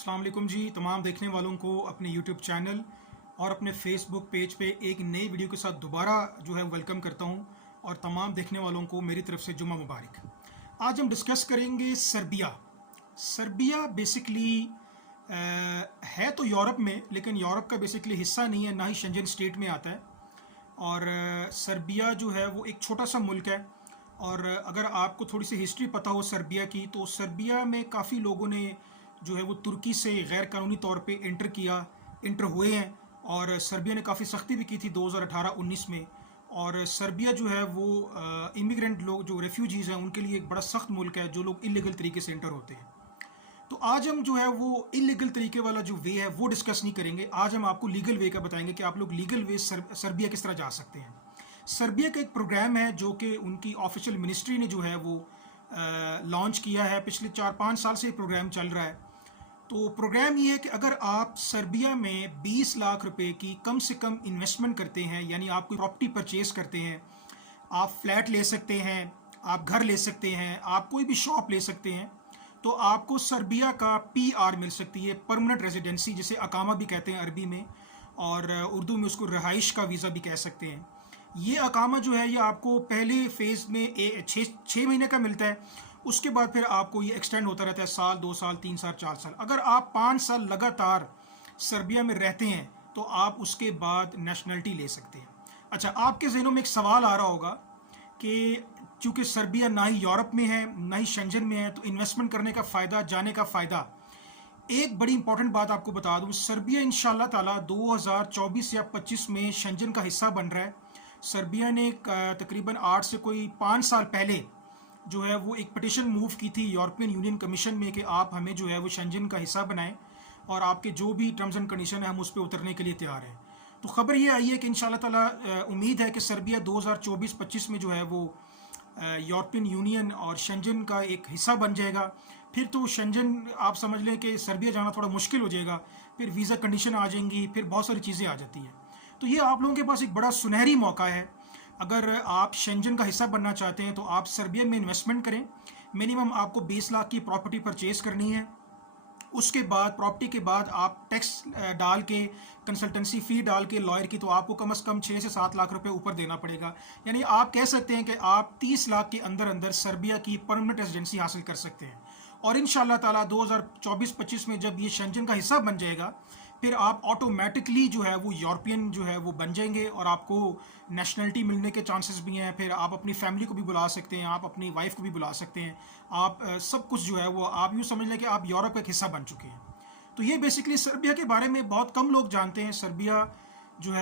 अस्सलाम वालेकुम जी। तमाम देखने वालों को अपने यूट्यूब चैनल और अपने फेसबुक पेज पे एक नई वीडियो के साथ दोबारा वेलकम करता हूं और तमाम देखने वालों को मेरी तरफ से जुम्मा मुबारक। आज हम डिस्कस करेंगे सर्बिया। सर्बिया बेसिकली है तो यूरोप में, लेकिन यूरोप का बेसिकली हिस्सा नहीं है, ना ही शेंजन स्टेट में आता है। और सर्बिया जो है वो एक छोटा सा मुल्क है। और अगर आपको थोड़ी सी हिस्ट्री पता हो सर्बिया की, तो सर्बिया में काफ़ी लोगों ने वो तुर्की से गैर कानूनी तौर पे इंटर हुए हैं। और सर्बिया ने काफ़ी सख्ती भी की थी 2018-19 में। और सर्बिया जो है वो इमिग्रेंट लोग जो रेफ्यूजीज़ हैं उनके लिए एक बड़ा सख्त मुल्क है, जो लोग इलीगल तरीके से इंटर होते हैं। तो आज हम वो इलीगल तरीके वाला जो वे है वो डिस्कस नहीं करेंगे। आज हम आपको लीगल वे का बताएंगे कि आप लोग लीगल वे सर्बिया किस तरह जा सकते हैं। सर्बिया का एक प्रोग्राम है जो कि उनकी ऑफिशियल मिनिस्ट्री ने वो लॉन्च किया है। पिछले 4-5 साल से ये प्रोग्राम चल रहा है। तो प्रोग्राम ये है कि अगर आप सर्बिया में 20 लाख रुपए की कम से कम इन्वेस्टमेंट करते हैं, यानी आप कोई प्रॉपर्टी परचेज करते हैं, आप फ्लैट ले सकते हैं, आप घर ले सकते हैं, आप कोई भी शॉप ले सकते हैं, तो आपको सर्बिया का PR मिल सकती है, परमानेंट रेजिडेंसी, जिसे अकामा भी कहते हैं अरबी में, और उर्दू में उसको रहाइश का वीज़ा भी कह सकते हैं। ये अकामा ये आपको पहले फेज़ में 6 महीने का मिलता है। उसके बाद फिर आपको ये एक्सटेंड होता रहता है, साल, 2 साल, 3 साल, 4 साल। अगर आप 5 साल लगातार सर्बिया में रहते हैं तो आप उसके बाद नेशनलिटी ले सकते हैं। अच्छा, आपके जहनों में एक सवाल आ रहा होगा कि चूँकि सर्बिया ना ही यूरोप में है ना ही शेंजन में है, तो इन्वेस्टमेंट करने का फ़ायदा, जाने का फ़ायदा। एक बड़ी इंपॉर्टेंट बात आपको बता दूं, सर्बिया इंशाल्लाह ताला 2024 या 25 में शेंजन का हिस्सा बन रहा है। सर्बिया ने तकरीबन 8 से कोई 5 साल पहले वो एक पिटिशन मूव की थी यूरोपियन यूनियन कमीशन में कि आप हमें वो शेंजन का हिस्सा बनाएं और आपके जो भी टर्म्स एंड कंडीशन है हम उस पर उतरने के लिए तैयार हैं। तो ख़बर ये आई है कि इंशाल्लाह ताला उम्मीद है कि सर्बिया 2024-25 में वो यूरोपियन यूनियन और शेंजन का एक हिस्सा बन जाएगा। फिर तो शेंजन आप समझ लें कि सर्बिया जाना थोड़ा मुश्किल हो जाएगा, फिर वीज़ा कंडीशन आ जाएंगी, फिर बहुत सारी चीज़ें आ जाती हैं। तो ये आप लोगों के पास एक बड़ा सुनहरी मौका है। अगर आप शेंजन का हिस्सा बनना चाहते हैं तो आप सर्बिया में इन्वेस्टमेंट करें। मिनिमम आपको 20 लाख की प्रॉपर्टी परचेज़ करनी है। उसके बाद प्रॉपर्टी के बाद आप टैक्स डाल के, कंसल्टेंसी फ़ी डाल के लॉयर की, तो आपको कम से कम 6 से 7 लाख रुपए ऊपर देना पड़ेगा। यानी आप कह सकते हैं कि आप 30 लाख के अंदर अंदर सर्बिया की परमानेंट रेजिडेंसी हासिल कर सकते हैं। और इंशाल्लाह ताला 2024-25 में जब ये शेंजन का हिस्सा बन जाएगा, फिर आप ऑटोमेटिकली वो यूरोपियन वो बन जाएंगे और आपको नेशनलिटी मिलने के चांसेस भी हैं। फिर आप अपनी फैमिली को भी बुला सकते हैं, आप अपनी वाइफ को भी बुला सकते हैं। आप सब कुछ वो आप यूँ समझ लें कि आप यूरोप का एक हिस्सा बन चुके हैं। तो ये बेसिकली सर्बिया के बारे में बहुत कम लोग जानते हैं। सर्बिया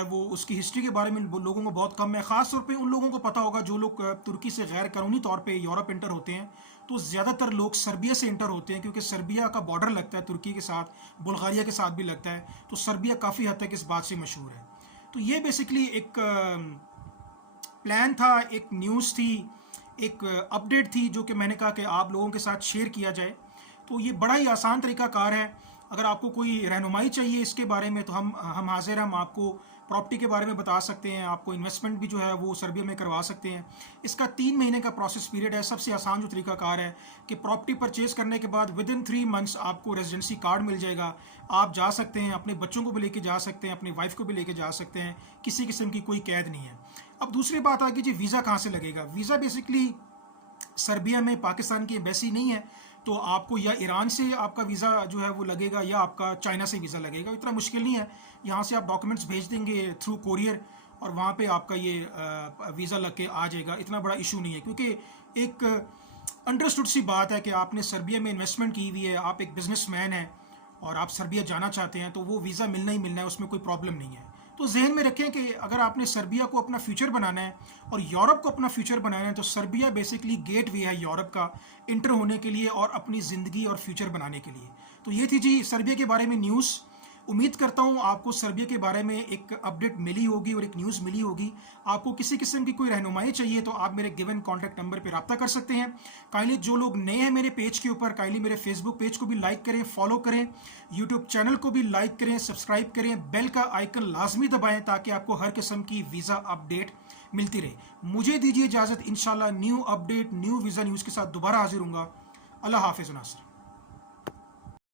वो उसकी हिस्ट्री के बारे में लोगों को बहुत कम है। ख़ास तौर पे उन लोगों को पता होगा जो लोग तुर्की से गैर कानूनी तौर पे यूरोप इंटर होते हैं, तो ज़्यादातर लोग सर्बिया से इंटर होते हैं, क्योंकि सर्बिया का बॉर्डर लगता है तुर्की के साथ, बुल्गारिया के साथ भी लगता है। तो सर्बिया काफ़ी हद तक इस बात से मशहूर है। तो ये बेसिकली एक प्लान था, एक न्यूज़ थी, एक अपडेट थी जो कि मैंने कहा कि आप लोगों के साथ शेयर किया जाए। तो ये बड़ा ही आसान तरीक़ाकार है। अगर आपको कोई रहनुमाई चाहिए इसके बारे में तो हम हाजिर हैं। हम आपको प्रॉपर्टी के बारे में बता सकते हैं, आपको इन्वेस्टमेंट भी वो सर्बिया में करवा सकते हैं। इसका 3 महीने का प्रोसेस पीरियड है। सबसे आसान जो तरीकाकार है कि प्रॉपर्टी परचेज़ करने के बाद विदिन 3 मंथ्स आपको रेजिडेंसी कार्ड मिल जाएगा। आप जा सकते हैं, अपने बच्चों को भी लेके जा सकते हैं, अपनी वाइफ को भी लेके जा सकते हैं। किसी किस्म की कोई कैद नहीं है। अब दूसरी बात आ गई जी, वीज़ा कहाँ से लगेगा। वीज़ा बेसिकली सर्बिया में पाकिस्तान की एम्बेसी नहीं है, तो आपको या ईरान से आपका वीज़ा वो लगेगा या आपका चाइना से वीज़ा लगेगा। इतना मुश्किल नहीं है। यहाँ से आप डॉक्यूमेंट्स भेज देंगे थ्रू कोरियर और वहाँ पे आपका ये वीज़ा लग के आ जाएगा। इतना बड़ा इशू नहीं है, क्योंकि एक अंडरस्टूड सी बात है कि आपने सर्बिया में इन्वेस्टमेंट की हुई है, आप एक बिजनेसमैन हैं और आप सर्बिया जाना चाहते हैं, तो वो वीज़ा मिलना ही मिलना है, उसमें कोई प्रॉब्लम नहीं है। तो जहन में रखें कि अगर आपने सर्बिया को अपना फ्यूचर बनाना है और यूरोप को अपना फ्यूचर बनाना है, तो सर्बिया बेसिकली गेट वे है यूरोप का इंटर होने के लिए और अपनी ज़िंदगी और फ्यूचर बनाने के लिए। तो ये थी जी सर्बिया के बारे में न्यूज़। उम्मीद करता हूँ आपको सर्बिया के बारे में एक अपडेट मिली होगी और एक न्यूज़ मिली होगी। आपको किसी किस्म की कोई रहनुमाई चाहिए तो आप मेरे गिवन कॉन्टैक्ट नंबर पर रब्ता कर सकते हैं। काइंडली जो लोग नए हैं मेरे पेज के ऊपर, काइंडली मेरे फेसबुक पेज को भी लाइक करें, फॉलो करें, यूट्यूब चैनल को भी लाइक करें, सब्सक्राइब करें, बेल का आइकन लाजमी दबाएं ताकि आपको हर किस्म की वीज़ा अपडेट मिलती रहे। मुझे दीजिए इजाज़त। इंशाल्लाह new update, new visa news के साथ दोबारा हाजिर हूँगा। अल्लाह हाफिज़ नासिर।